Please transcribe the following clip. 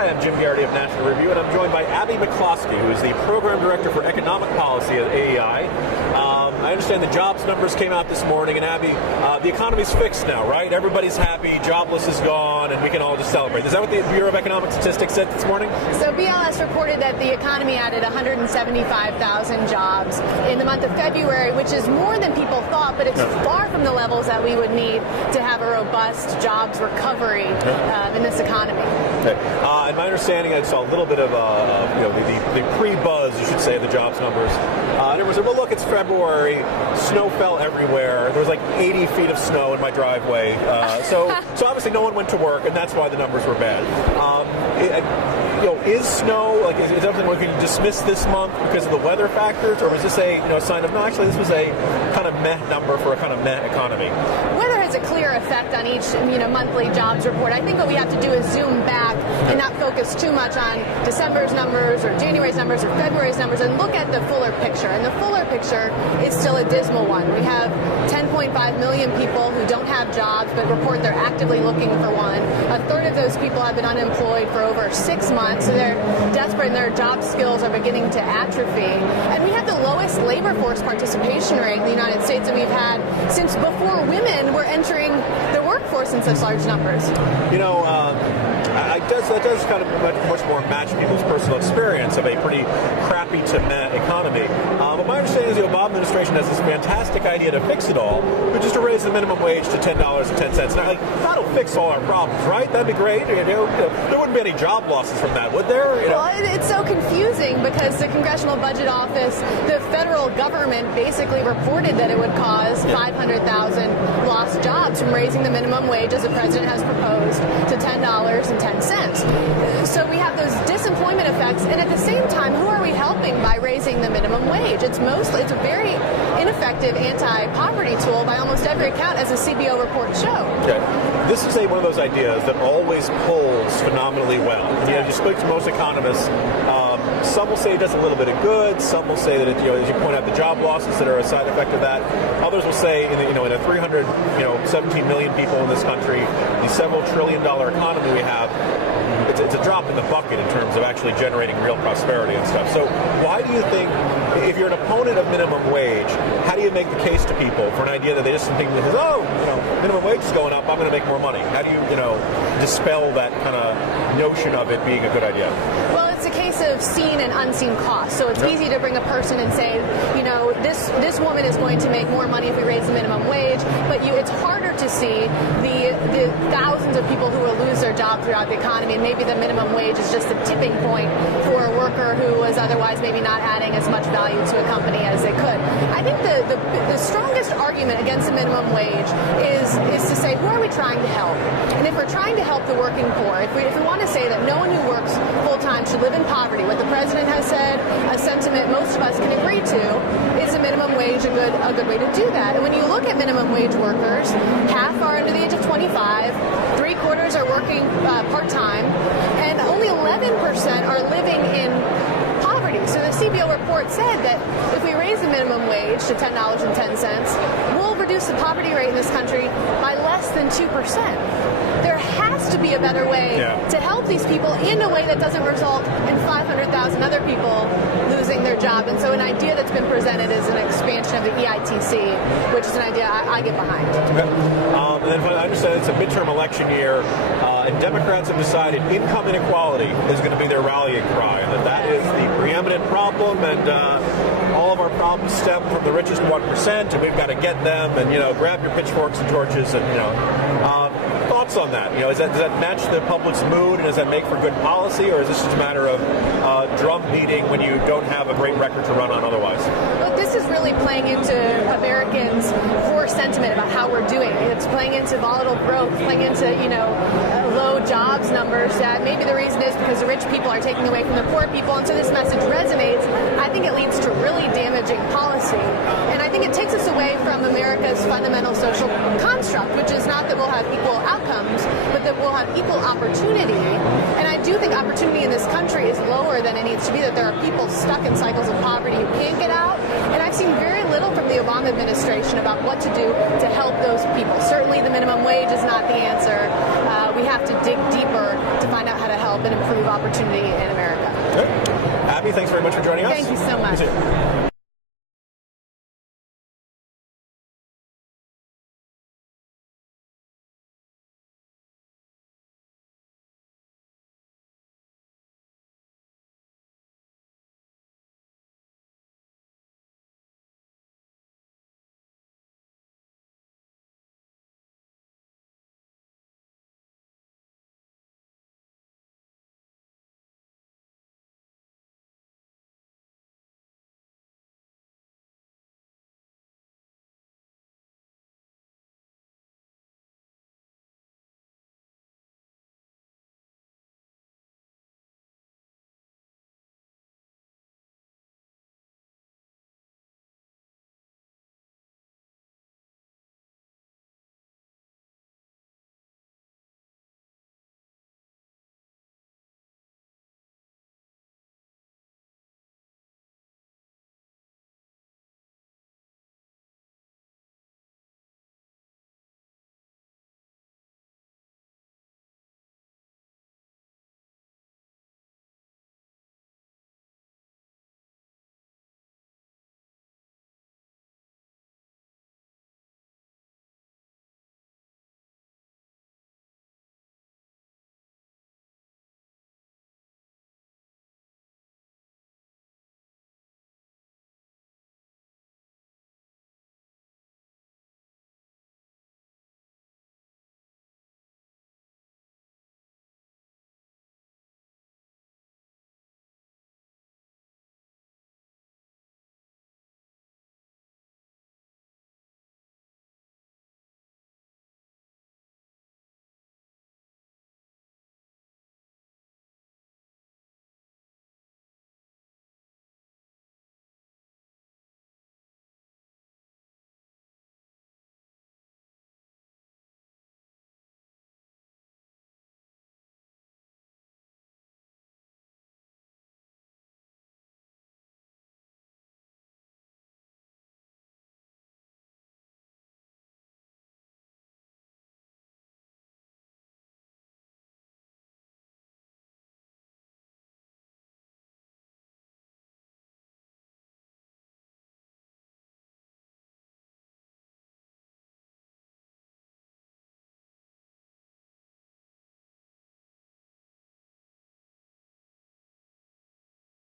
Hi, I'm Jim Geraghty of National Review, and I'm joined by Abby McCloskey, who is the Program Director for Economic Policy at AEI. I understand the jobs numbers came out this morning, and Abby, the economy's fixed now, right? Everybody's happy, jobless is gone, and we can all just celebrate. Is that what the Bureau of Economic Statistics said this morning? So BLS reported that the economy added 175,000 jobs in the month of February, which is more than people thought, but it's far from the levels that we would need to have a robust jobs recovery in this economy. Okay. In my understanding, I saw a little bit of the pre-buzz, you should say, of the jobs numbers. And it was, well, look, it's February. Snow fell everywhere. There was like 80 feet of snow in my driveway. So obviously no one went to work, and that's why the numbers were bad. Is snow, like, is something we can dismiss this month because of the weather factors, or was this a sign of, no, actually this was a kind of meh number for a kind of meh economy? Weather has a clear effect on each monthly jobs report. I think what we have to do is zoom back and not focus too much on December's numbers or January's numbers or February's numbers and look at the fuller picture. And the fuller picture is still a dismal one. We have 10.5 million people who don't have jobs but report they're actively looking for one. A third of those people have been unemployed for over 6 months, so they're desperate and their job skills are beginning to atrophy. And we have the lowest labor force participation rate in the United States that we've had since before women were entering the workforce in such large numbers. That does kind of much more match people's personal experience of a pretty crappy to meh economy. But my understanding is the Obama administration has this fantastic idea to fix it all, which is to raise the minimum wage to $10.10. Now, that'll fix all our problems, right? That'd be great. There wouldn't be any job losses from that, would there? Well, it's so confusing because the Congressional Budget Office, the federal government basically reported that it would cause 500,000 lost jobs from raising the minimum wage, as the president has proposed, to $10.10. So we have those disemployment effects, and at the same time, who are we helping by raising the minimum wage? It's a very ineffective anti-poverty tool by almost every account, as the CBO reports show. Okay. This is one of those ideas that always polls phenomenally well. You speak to most economists. Some will say it does a little bit of good. Some will say that as you point out, the job losses that are a side effect of that. Others will say, in a 317 million people in this country, the several trillion-dollar economy we have, it's a drop in the bucket in terms of actually generating real prosperity and stuff. So why do you think, if you're an opponent of minimum wage, how do you make the case to people for an idea that they just think, minimum wage is going up, I'm going to make more money? How do you, dispel that kind of notion of it being a good idea? Well, it's a case of seen and unseen costs. So it's easy to bring a person and say, this woman is going to make more money if we raise the minimum wage, but it's harder to see the thousands of people who will lose their job throughout the economy, and maybe the minimum wage is just a tipping point for a worker who was otherwise maybe not adding as much value to a company as they could. I think the strongest argument against the minimum wage is to say, who are we trying to help? And if we're trying to help the working poor, if we want to say that no one who works full-time should live in poverty, what the president has said, a sentiment most of us can agree to, is a minimum wage a good way to do that. And when you look at minimum wage workers, half are under the age of 25, 3/4 are working part-time, and only 11% are living in poverty. So the CBO report said that if we raise the minimum wage to $10.10, we'll reduce the poverty rate in this country by less than 2%. There has to be a better way to help these people in a way that doesn't result in 500,000 other people losing their job. And so an idea that's been presented is an expansion of the EITC, which is an idea I get behind. Okay. And then I understand it's a midterm election year, and Democrats have decided income inequality is going to be their rallying cry, and that is the preeminent problem, and all of our problems stem from the richest 1%, and we've got to get them, and grab your pitchforks and torches, and thoughts on that? Does that match the public's mood, and does that make for good policy, or is this just a matter of drum beating when you don't have a great record to run on otherwise? Look, this is really playing into Americans' poor sentiment about how we're doing. It's playing into volatile growth, playing into low jobs numbers. That maybe the reason is because the rich people are taking away from the poor people, and so this message resonates. I think it leads to really damaging policy, and I think it takes us away from America's fundamental social construct, which is not that we'll have equal outcomes, but that we'll have equal opportunity. And I do think opportunity in this country is lower than it needs to be, that there are people stuck in cycles of poverty who can't get out. And I've seen very little from the Obama administration about what to do to help those people. Certainly the minimum wage is not the answer. We have to dig deeper to find out how to help help and improve opportunity in America. Good. Abby, thanks very much for joining us. Thank you so much. You too.